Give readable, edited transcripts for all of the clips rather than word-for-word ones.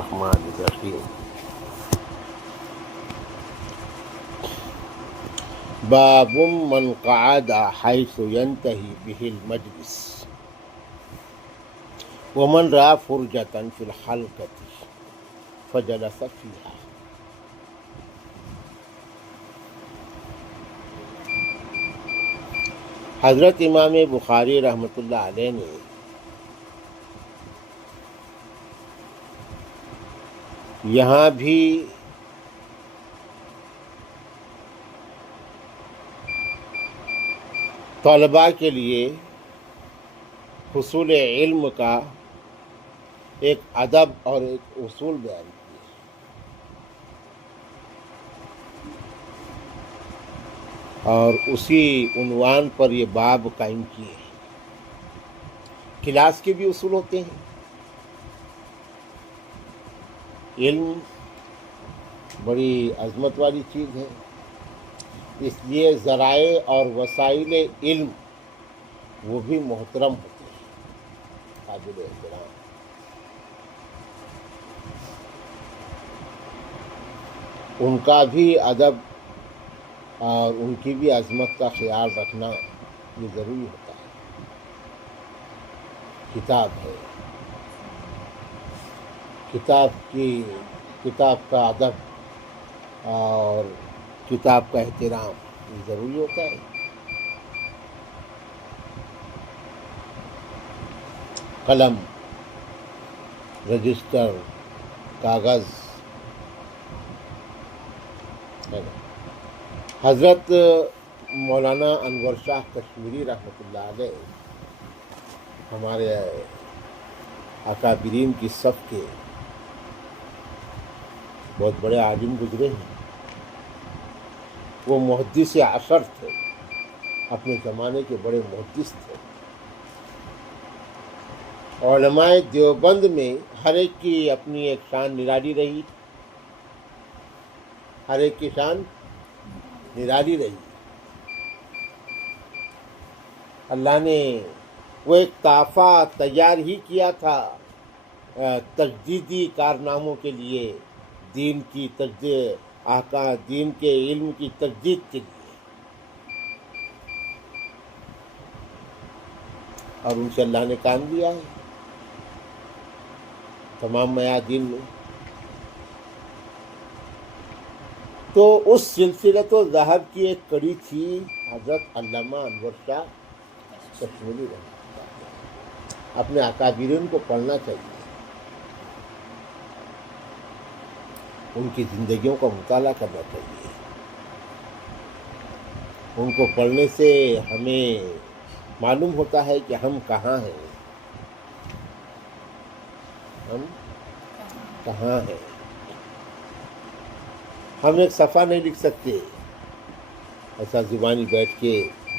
الرحمن الرحیم باب من قعد حيث ينتهي به المجلس ومن رأى فرجة في الحلقة فجلس فيها. حضرت امام بخاری رحمۃ اللہ علیہ نے یہاں بھی طلباء کے لیے حصول علم کا ایک ادب اور ایک اصول بیان کیا. اور اسی عنوان پر یہ باب قائم کیے. کلاس کے بھی اصول ہوتے ہیں. علم بڑی عظمت والی چیز ہے، اس لیے ذرائع اور وسائل علم وہ بھی محترم ہوتے ہیں، قابل احترام. ان کا بھی ادب اور ان کی بھی عظمت کا خیال رکھنا یہ ضروری ہوتا ہے. کتاب ہے، کتاب کا ادب اور کتاب کا احترام یہ ضروری ہوتا ہے. قلم، رجسٹر، کاغذ. حضرت مولانا انور شاہ کشمیری رحمۃ اللہ علیہ ہمارے اکابرین کی صف کے بہت بڑے عالم گزرے ہیں. وہ محدث عصر تھے، اپنے زمانے کے بڑے محدث تھے. علماء دیوبند میں ہر ایک کی اپنی ایک شان نرالی رہی، ہر ایک کی شان نرالی رہی. اللہ نے وہ ایک تحفہ تیار ہی کیا تھا تجدیدی کارناموں کے لیے، دین کی تجدید، دین کے علم کی تجدید کے لیے، اور ان سے اللہ نے کام لیا ہے تمام میادین میں. تو اس سلسلۃ و ذہب کی ایک کڑی تھی حضرت علامہ انور شاہ کشمیری رحمۃ اللہ علیہ. اپنے اکابرین کو پڑھنا چاہیے، ان کی زندگیوں کا مطالعہ کرنا چاہیے. ان کو پڑھنے سے ہمیں معلوم ہوتا ہے کہ ہم کہاں ہیں، ہم کہاں ہیں. ہم ایک صفحہ نہیں لکھ سکتے ایسا زبانی بیٹھ کے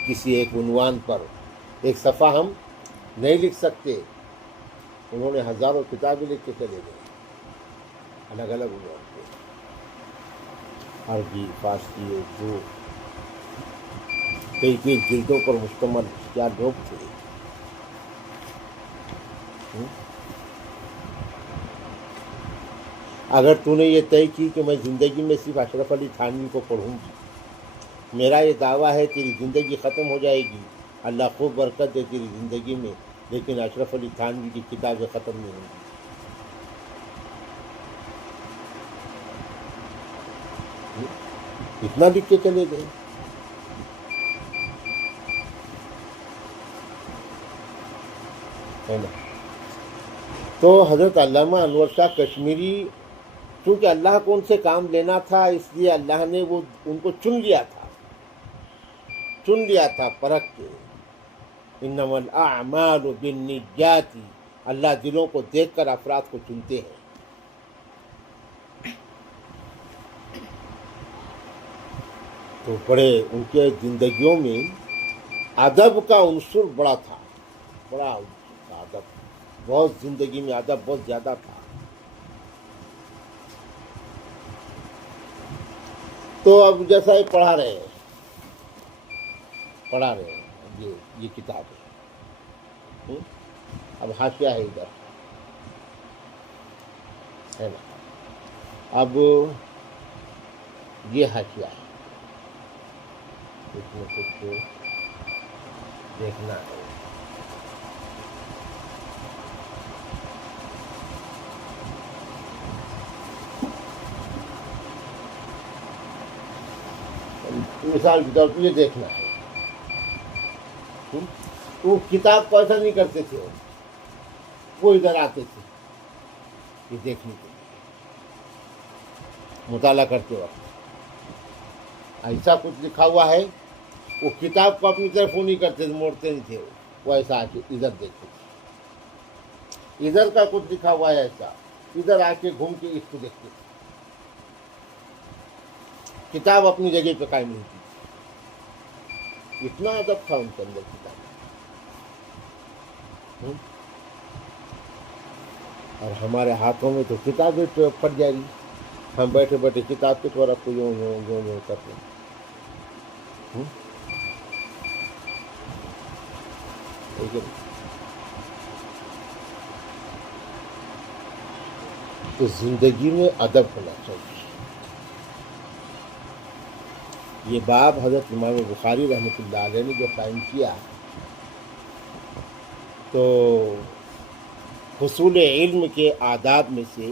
کسی ایک عنوان پر ایک صفحہ ہم نہیں لکھ سکتے. انہوں نے ہزاروں کتابیں لکھ کے چلے گئے الگ الگ عنوان پہ، عربی، فارسی، اردو، کئی جلدوں پر مشتمل. کیا لوگ تھے. اگر تو نے یہ طے کی کہ میں زندگی میں صرف اشرف علی تھانوی کو پڑھوں گی، میرا یہ دعویٰ ہے تیری زندگی ختم ہو جائے گی، اللہ خوب برکت دے تیری زندگی میں، لیکن اشرف علی تھانوی کی کتابیں ختم نہیں ہوں گی. اتنا لکھ کے چلے گئے. ہے نا. تو حضرت علامہ انور شاہ کشمیری، چونکہ اللہ کو ان سے کام لینا تھا، اس لیے اللہ نے وہ ان کو چن لیا تھا پرکھ کے. انما الاعمال بالنیات، اللہ دلوں کو دیکھ کر افراد کو چنتے ہیں. تو بڑے ان کے زندگیوں میں ادب کا عنصر بڑا تھا، بڑا عنصر تھا ادب. بہت زندگی میں ادب بہت زیادہ تھا. تو اب جیسا یہ پڑھا رہے ہیں یہ کتاب ہے. اب حاشیہ ہے ادھر، ہے نا. اب یہ حاشیہ ہے، اس میں کچھ دیکھنا ہے. مثال کے طور پر یہ دیکھنا ہے. وہ کتاب کو ایسا نہیں کرتے تھے، وہ ادھر آتے تھے یہ دیکھنے کے لیے مطالعہ کرتے وقت. ایسا کچھ لکھا ہوا ہے، وہ کتاب کو اپنی طرف وہ نہیں کرتے تھے، موڑتے نہیں تھے، وہ ایسا آ کے ادھر دیکھتے تھے. ادھر کا کچھ لکھا ہوا ہے ایسا، ادھر آ کے گھوم کے اس کو دیکھتے تھے. کتاب اپنی جگہ پہ قائم نہیں تھی. اتنا ادب تھا ان کے اندر کتاب. اور ہمارے ہاتھوں میں تو کتابیں پھٹ جائے گی، ہم بیٹھے بیٹھے کتاب کے طرف کو یوں یوں یوں یوں کرتے ہیں. ٹھیک ہے. تو زندگی میں ادب ہونا چاہیے. یہ باب حضرت امام بخاری رحمۃ اللہ علیہ نے جو قائم کیا، تو حصول علم کے آداب میں سے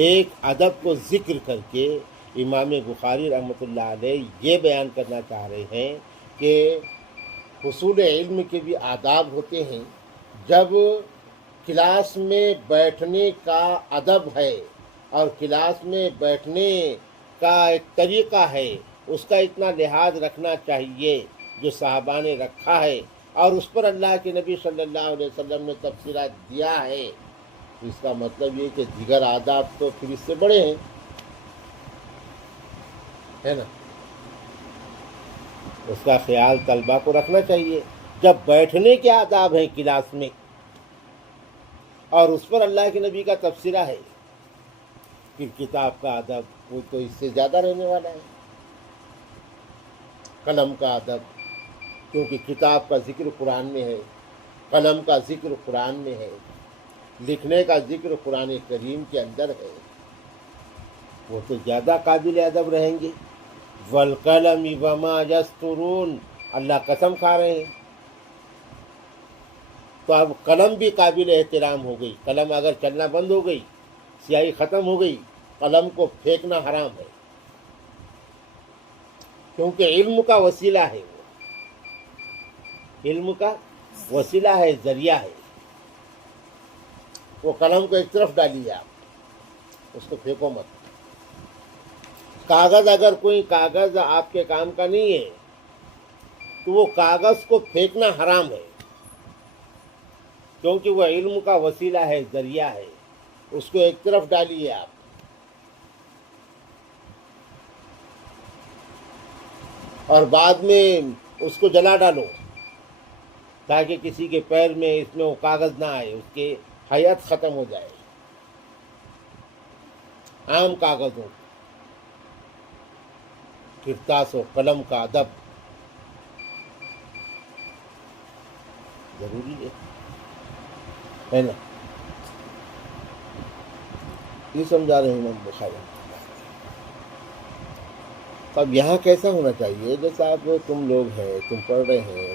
ایک ادب کو ذکر کر کے امام بخاری رحمۃ اللہ علیہ یہ بیان کرنا چاہ رہے ہیں کہ حصول علم کے بھی آداب ہوتے ہیں. جب کلاس میں بیٹھنے کا ادب ہے اور کلاس میں بیٹھنے کا ایک طریقہ ہے، اس کا اتنا لحاظ رکھنا چاہیے جو صحابہ نے رکھا ہے، اور اس پر اللہ کے نبی صلی اللہ علیہ وسلم نے تفصیلات دیا ہے. اس کا مطلب یہ کہ دیگر آداب تو پھر اس سے بڑے ہیں، ہے نا. اس کا خیال طلبہ کو رکھنا چاہیے. جب بیٹھنے کے آداب ہیں کلاس میں اور اس پر اللہ کے نبی کا تبصرہ ہے، پھر کتاب کا ادب وہ تو اس سے زیادہ رہنے والا ہے. قلم کا ادب، کیونکہ کتاب کا ذکر قرآن میں ہے، قلم کا ذکر قرآن میں ہے، لکھنے کا ذکر قرآن کریم کے اندر ہے، وہ تو زیادہ قابل ادب رہیں گے. والقلم وما یسطرون، اللہ قسم کھا رہے ہیں. تو اب قلم بھی قابل احترام ہو گئی. قلم اگر چلنا بند ہو گئی، سیاہی ختم ہو گئی، قلم کو پھینکنا حرام ہے، کیونکہ علم کا وسیلہ ہے، وہ علم کا وسیلہ ہے، ذریعہ ہے. وہ قلم کو ایک طرف ڈالیے، آپ اس کو پھینکو مت. کاغذ، اگر کوئی کاغذ آپ کے کام کا نہیں ہے تو وہ کاغذ کو پھینکنا حرام ہے، کیونکہ وہ علم کا وسیلہ ہے، ذریعہ ہے. اس کو ایک طرف ڈالیے آپ. اور بعد میں اس کو جلا ڈالو تاکہ کسی کے پیر میں اس میں وہ کاغذ نہ آئے، اس کی حیات ختم ہو جائے. عام کاغذوں، کرتاس و قلم کا ادب ضروری ہے نا. یہ سمجھا رہے ہیں امام بخاری. اب یہاں کیسا ہونا چاہیے؟ جیسا آپ تم لوگ ہیں، تم پڑھ رہے ہیں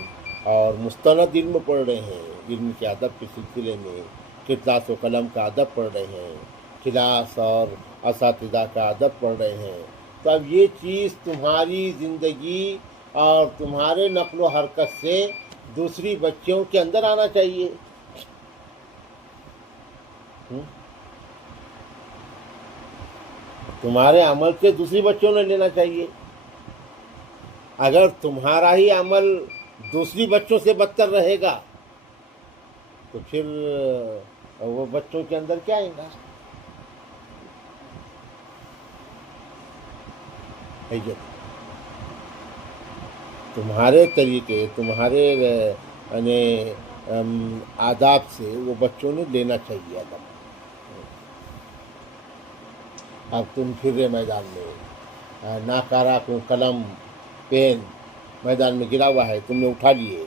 اور مستند علم پڑھ رہے ہیں، علم کے ادب کے سلسلے میں کرتاس و قلم کا ادب پڑھ رہے ہیں، کلاس اور اساتذہ کا ادب پڑھ رہے ہیں. تو اب یہ چیز تمہاری زندگی اور تمہارے نقل و حرکت سے دوسری بچیوں کے اندر آنا چاہیے. تمہارے عمل سے دوسری بچوں نے لینا چاہیے. اگر تمہارا ہی عمل دوسری بچوں سے بدتر رہے گا تو پھر وہ بچوں کے اندر کیا آئے گا؟ تمہارے طریقے، تمہارے یعنی آداب سے وہ بچوں نے لینا چاہیے ادب. اب تم پھر رہے میدان میں، ناکارہ کو قلم پین میدان میں گرا ہوا ہے، تم نے اٹھا لیے.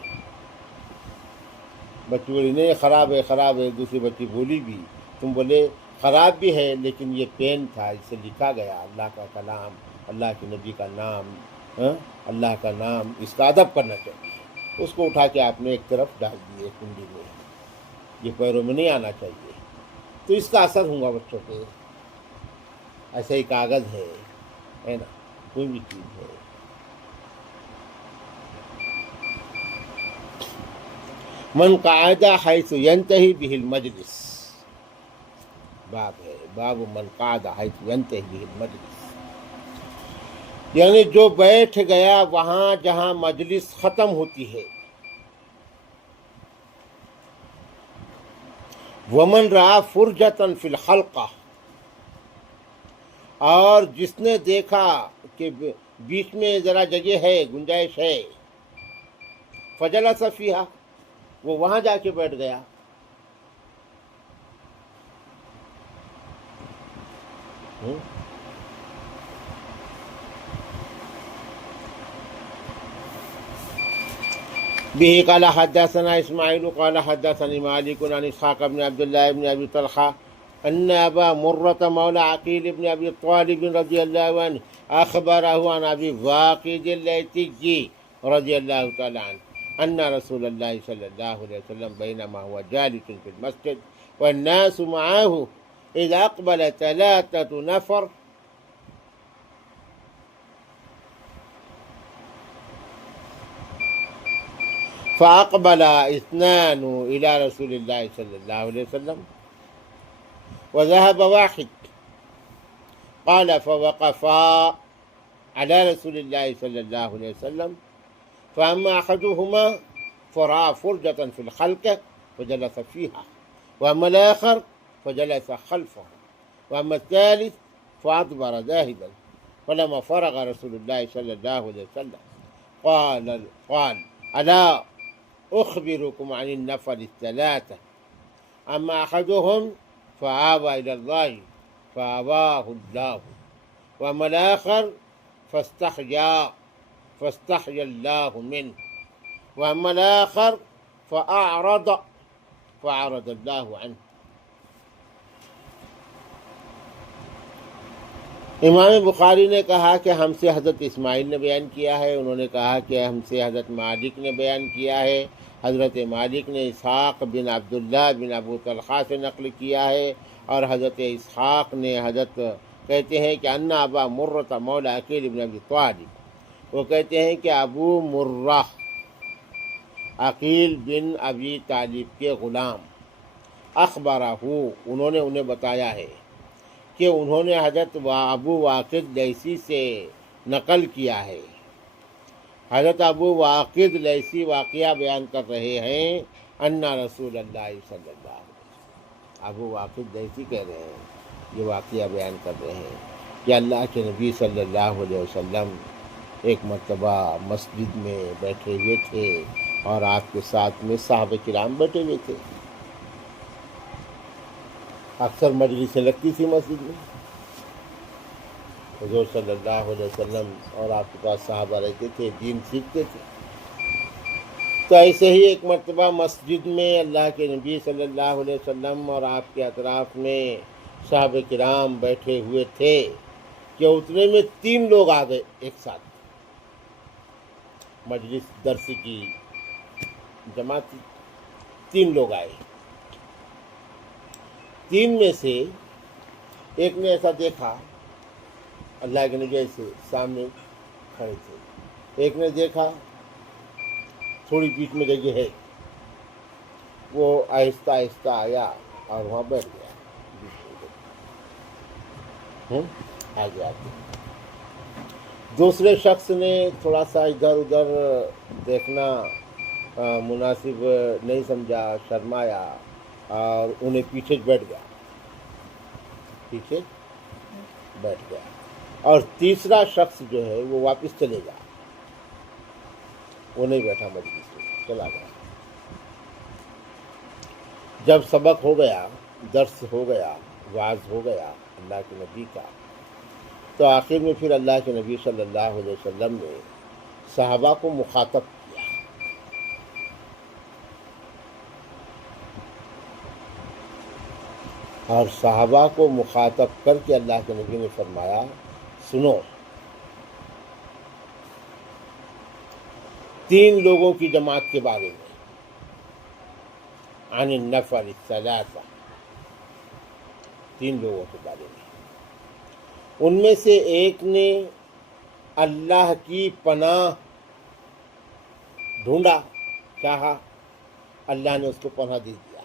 بچی بولی نہیں خراب ہے خراب ہے، دوسری بچی بولی بھی، تم بولے خراب بھی ہے لیکن یہ پین تھا، اسے لکھا گیا اللہ کا کلام، اللہ کے نبی کا نام، اللہ کا نام، اس کا ادب کرنا چاہیے۔ اس کو اٹھا کے آپ نے ایک طرف ڈال دیے کنڈی میں، یہ پیروں میں نہیں آنا چاہیے، تو اس کا اثر ہوگا بچوں پہ۔ ایسا ہی کاغذ ہے نا، کوئی بھی چیز ہے۔ من قعد حیث ینتہی بہ المجلس، باب ہے، باب من قعد حیث ینتہی بہ المجلس، یعنی جو بیٹھ گیا وہاں جہاں مجلس ختم ہوتی ہے۔ ومن رأى فرجة فی الحلقہ، اور جس نے دیکھا کہ بیچ میں ذرا جگہ ہے، گنجائش ہے، فجلس فیہا، وہ وہاں جا کے بیٹھ گیا۔ به قال حدثنا اسماعیل قال حدثني مالك عن اسحاق بن عبد الله بن ابي طلحه ان ابا مرة مولى عقيل بن ابي طالب رضي الله عنه اخبره عن ابي واقد الليثي رضي الله تعالى عنه ان رسول الله صلى الله عليه وسلم بينما هو جالس في المسجد والناس معه اذ اقبل 3 نفر فأقبل 2 إلى رسول الله صلى الله عليه وسلم وذهب واحد، قال فوقفا على رسول الله صلى الله عليه وسلم، فأما أحدهما فرأى فرجة في الخلق فجلس فيها، وأما الآخر فجلس خلفه، وأما الثالث فأدبر ذاهبا، فلما فرغ رسول الله صلى الله عليه وسلم قال ألا أخبركم عن النفر 3، أما أحدهم فآوى إلى الله فآواه الله، وأما الآخر فاستحيا الله منه، وأما الآخر فأعرض الله عنه۔ امام بخاری نے کہا کہ ہم سے حضرت اسماعیل نے بیان کیا ہے، انہوں نے کہا کہ ہم سے حضرت مالک نے بیان کیا ہے، حضرت مالک نے اسحاق بن عبداللہ بن ابو طلحہ سے نقل کیا ہے، اور حضرت اسحاق نے حضرت کہتے ہیں کہ ان ابا مرہ مولا عقیل بن ابی طالب، وہ کہتے ہیں کہ ابو مرہ عقیل بن ابی طالب کے غلام، اخبرہ، انہوں نے انہیں بتایا ہے کہ انہوں نے حضرت ابو واقد لیثی سے نقل کیا ہے۔ حضرت ابو واقد لیثی واقعہ بیان کر رہے ہیں، ان رسول اللہ صلی اللہ علیہ وسلم، ابو واقد لیثی کہہ رہے ہیں، یہ واقعہ بیان کر رہے ہیں کہ اللہ کے نبی صلی اللہ علیہ وسلم ایک مرتبہ مسجد میں بیٹھے ہوئے تھے اور آپ کے ساتھ میں صحابہ کرام بیٹھے ہوئے تھے۔ اکثر مجلسیں لگتی تھی مسجد میں، حضور صلی اللہ علیہ وسلم اور آپ کے پاس صحابہ رہتے تھے، دین سیکھتے تھے۔ تو ایسے ہی ایک مرتبہ مسجد میں اللہ کے نبی صلی اللہ علیہ وسلم اور آپ کے اطراف میں صحابہ کرام بیٹھے ہوئے تھے کہ اتنے میں 3 لوگ آ گئے ایک ساتھ، مجلس درس کی جماعت، 3 لوگ آئے۔ 3 میں سے ایک نے ایسا دیکھا، اللہ کے نبی سے سامنے کھڑے تھے، ایک نے دیکھا تھوڑی بیچ میں جگہ ہے، وہ آہستہ آہستہ آیا اور وہاں بیٹھ گیا، آگے آگے۔ دوسرے شخص نے تھوڑا سا ادھر ادھر دیکھنا مناسب نہیں سمجھا، شرمایا اور انہیں پیچھے بیٹھ گیا، اور تیسرا شخص جو ہے وہ واپس چلے گیا، وہ نہیں بیٹھا مجلس میں، چلا گیا۔ جب سبق ہو گیا، درس ہو گیا، واعظ ہو گیا اللہ کے نبی کا، تو آخر میں پھر اللہ کے نبی صلی اللہ علیہ وسلم نے صحابہ کو مخاطب کیا، اور صحابہ کو مخاطب کر کے اللہ کے نبی نے فرمایا سنو، 3 لوگوں کی جماعت کے بارے میں، عن النفر الثلاثہ، 3 لوگوں کے بارے میں، ان میں سے ایک نے اللہ کی پناہ ڈھونڈا، چاہا، اللہ نے اس کو پناہ دے دیا،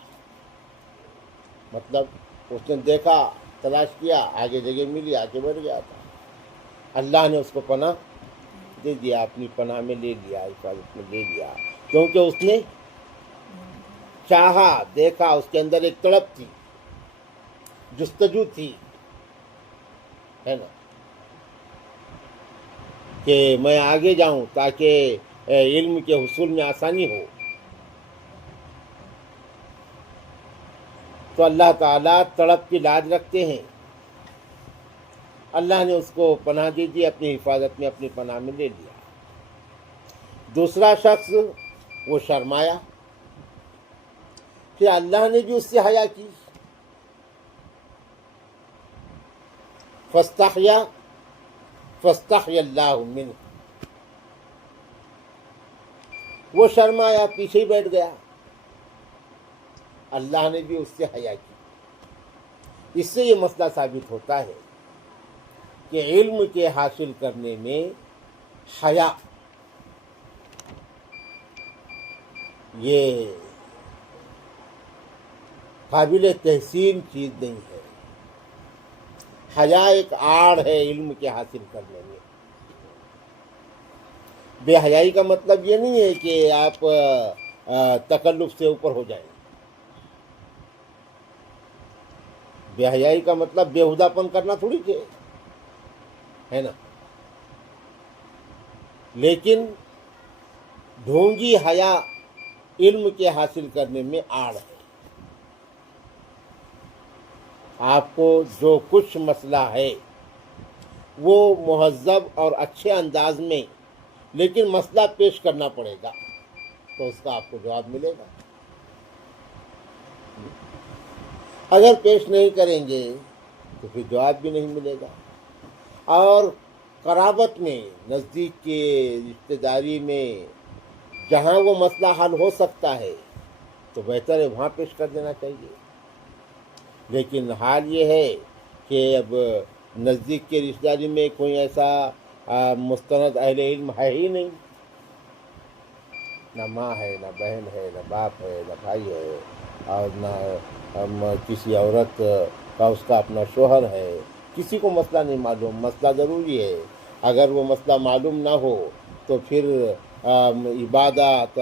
مطلب اس نے دیکھا، تلاش کیا، آگے جگہ ملی، آگے بڑھ گیا تھا، اللہ نے اس کو پناہ دے دیا، اپنی پناہ میں لے لیا، حفاظت میں لے لیا، کیونکہ اس نے چاہا، دیکھا، اس کے اندر ایک تڑپ تھی، جستجو تھی، ہے نا، کہ میں آگے جاؤں تاکہ علم کے حصول میں آسانی ہو۔ تو اللہ تعالیٰ تڑپ کی لاج رکھتے ہیں، اللہ نے اس کو پناہ دے دی، اپنی حفاظت میں، اپنی پناہ میں لے لیا۔ دوسرا شخص وہ شرمایا، پھر اللہ نے بھی اس سے حیا کی، فاستحی اللہ منہ، وہ شرمایا، پیچھے ہی بیٹھ گیا، اللہ نے بھی اس سے حیا کی۔ اس سے یہ مسئلہ ثابت ہوتا ہے کہ علم کے حاصل کرنے میں حیا یہ قابل تحسین چیز نہیں ہے۔ حیا ایک آڑ ہے علم کے حاصل کرنے میں۔ بے حیائی کا مطلب یہ نہیں ہے کہ آپ تکلف سے اوپر ہو جائیں، بے حیائی کا مطلب بےہودہ پن کرنا تھوڑی ہے نا، لیکن ڈھونگی حیا علم کے حاصل کرنے میں آڑ ہے۔ آپ کو جو کچھ مسئلہ ہے وہ مہذب اور اچھے انداز میں لیکن مسئلہ پیش کرنا پڑے گا، تو اس کا آپ کو جواب ملے گا۔ اگر پیش نہیں کریں گے تو پھر جواب بھی نہیں ملے گا۔ اور قرابت میں، نزدیک کے رشتہ داری میں جہاں وہ مسئلہ حل ہو سکتا ہے تو بہتر ہے وہاں پیش کر دینا چاہیے۔ لیکن حال یہ ہے کہ اب نزدیک کے رشتہ داری میں کوئی ایسا مستند اہل علم ہے ہی نہیں، نہ ماں ہے، نہ بہن ہے، نہ باپ ہے، نہ بھائی ہے، اور نہ کسی عورت کا اس کا اپنا شوہر ہے، کسی کو مسئلہ نہیں معلوم۔ مسئلہ ضروری ہے، اگر وہ مسئلہ معلوم نہ ہو تو پھر عبادات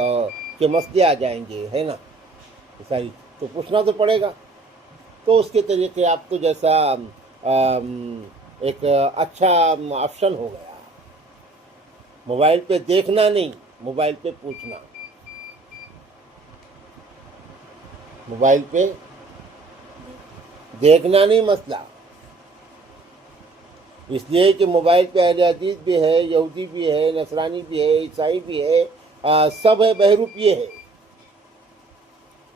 کے مسئلے آ جائیں گے، ہے نا، ساری تو پوچھنا تو پڑے گا۔ تو اس کے طریقے آپ تو جیسا ایک اچھا آپشن ہو گیا، موبائل پہ دیکھنا نہیں، موبائل پہ پوچھنا، موبائل پہ دیکھنا نہیں مسئلہ، اس لیے کہ موبائل پہ اہل حدیث بھی ہے، یہودی بھی ہے، نصرانی بھی ہے، عیسائی بھی ہے، سب ہے، بہروپیے ہے،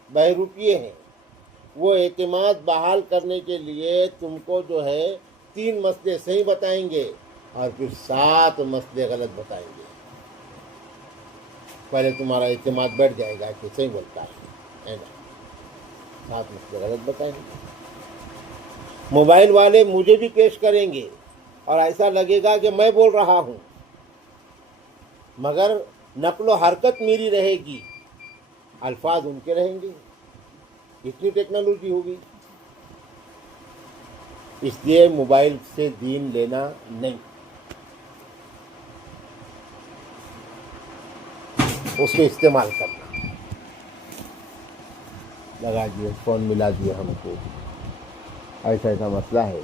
بہروپیے ہیں۔ وہ اعتماد بحال کرنے کے لیے تم کو جو ہے 3 مسئلے صحیح بتائیں گے اور پھر 7 مسئلے غلط بتائیں گے۔ پہلے تمہارا اعتماد بیٹھ جائے گا کہ صحیح بولتا ہے نا، 7 مسئلے غلط بتائیں گے۔ موبائل والے مجھے بھی پیش کریں گے اور ایسا لگے گا کہ میں بول رہا ہوں، مگر نقل و حرکت میری رہے گی، الفاظ ان کے رہیں گے۔ اتنی ٹیکنالوجی ہوگی، اس لیے موبائل سے دین لینا نہیں، اس کے استعمال کرنا۔ لگا دیے، فون ملا دیے ہم کو، ایسا ایسا مسئلہ ہے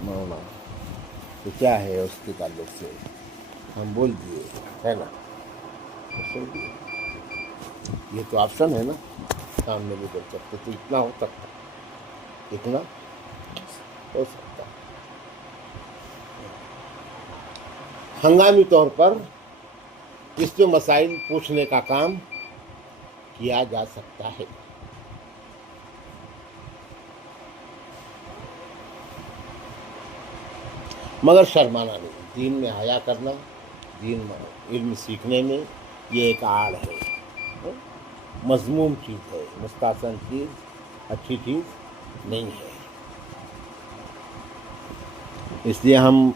مولانا، تو کیا ہے اس کے تعلق سے ہم بول دیے، ہے نا، یہ تو آپشن ہے نا، سامنے بھی بول سکتے، تو اتنا ہو سکتا، اتنا ہو سکتا۔ ہنگامی طور پر اس پہ مسائل پوچھنے کا کام کیا جا سکتا ہے۔ مگر شرمانا نہیں. دین میں حیا کرنا، دین میں علم سیکھنے میں یہ ایک آڑ ہے، مذموم چیز ہے، مستحسن چیز، اچھی چیز نہیں ہے. اس لیے ہم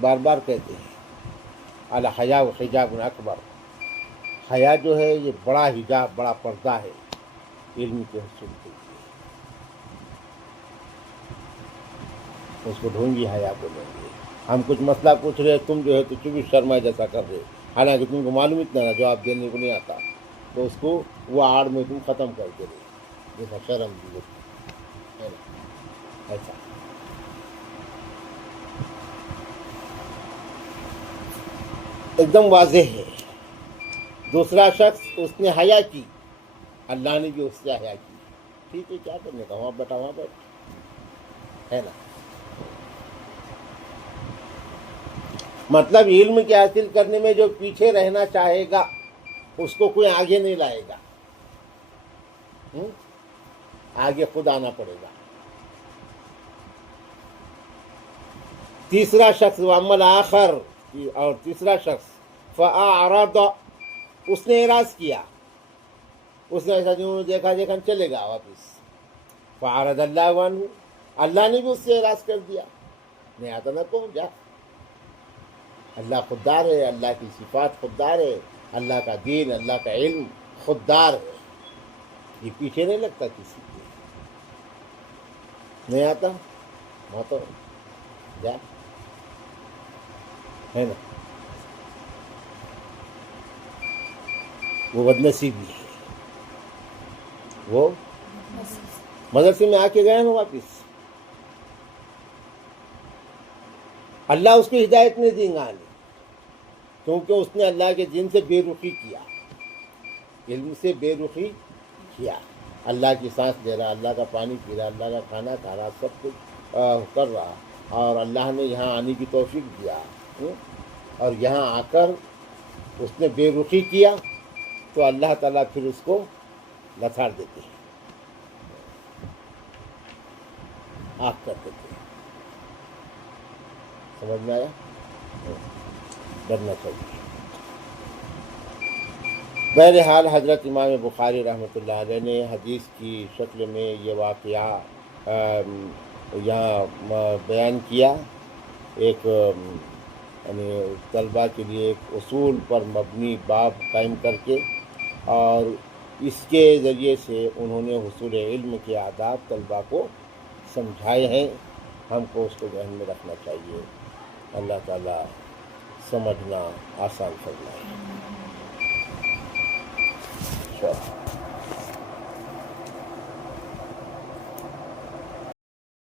بار بار کہتے ہیں الحیا حجاب اکبر، حیا جو ہے یہ بڑا حجاب، بڑا پردہ ہے علم کے حصول کے لیے. اس کو ڈھونگی حیا بولیں گے. ہم کچھ مسئلہ پوچھ رہے، تم جو ہے تو چوبیس شرما جیسا کر رہے، حالانکہ تم کو معلوم اتنا نا جواب دینے کو نہیں آتا، تو اس کو وہ آڑ میں تم ختم کر کے رہے جیسا شرم دی ہے نا، ایسا. ایک دم واضح ہے. دوسرا شخص اس نے حیا کی، اللہ نے بھی اس سے حیا کی. ٹھیک ہے، کیا کرنے کا، وہاں بیٹھا وہاں بیٹھ، ہے نا. مطلب علم کے حاصل کرنے میں جو پیچھے رہنا چاہے گا اس کو کوئی آگے نہیں لائے گا، آگے خود آنا پڑے گا. تیسرا شخص وعمل آخر، اور تیسرا شخص فأعرض، اس نے اعراض کیا، اس نے ایسا جو دیکھا چلے گا واپس. فأعرض اللہ عنہ، اللہ نے بھی اس سے اعراض کر دیا، نہیں آتا نہ پہنچ جا. اللہ خوددار ہے، اللہ کی صفات خوددار ہے، اللہ کا دین، اللہ کا علم خوددار ہے، یہ پیچھے نہیں لگتا کسی کے. نہیں آتا تو جا، ہے نا. وہ بدنصیبی ہے. وہ مدرسے میں آ کے گئے نا واپس، اللہ اس کو ہدایت نہیں دیں گا، کیونکہ اس نے اللہ کے دین سے بے رخی کیا، علم سے بے رخی کیا. اللہ کی سانس لے رہا، اللہ کا پانی پی رہا، اللہ کا کھانا کھا رہا، سب کچھ کر رہا، اور اللہ نے یہاں آنے کی توفیق دیا، اور یہاں آ کر اس نے بے رخی کیا، تو اللہ تعالیٰ پھر اس کو لتاڑ دیتے ہیں، آگ کر دیتے ہیں. سمجھ میں آیا؟ ڈرنا چاہیے. بہرحال حضرت امام بخاری رحمۃ اللہ علیہ نے حدیث کی شکل میں یہ واقعہ یہاں بیان کیا، ایک یعنی طلباء کے لیے ایک اصول پر مبنی باب قائم کر کے، اور اس کے ذریعے سے انہوں نے حصول علم کے آداب طلباء کو سمجھائے ہیں. ہم کو اس کو ذہن میں رکھنا چاہیے. اللہ تعالیٰ سمجھنا آسان فرمائے.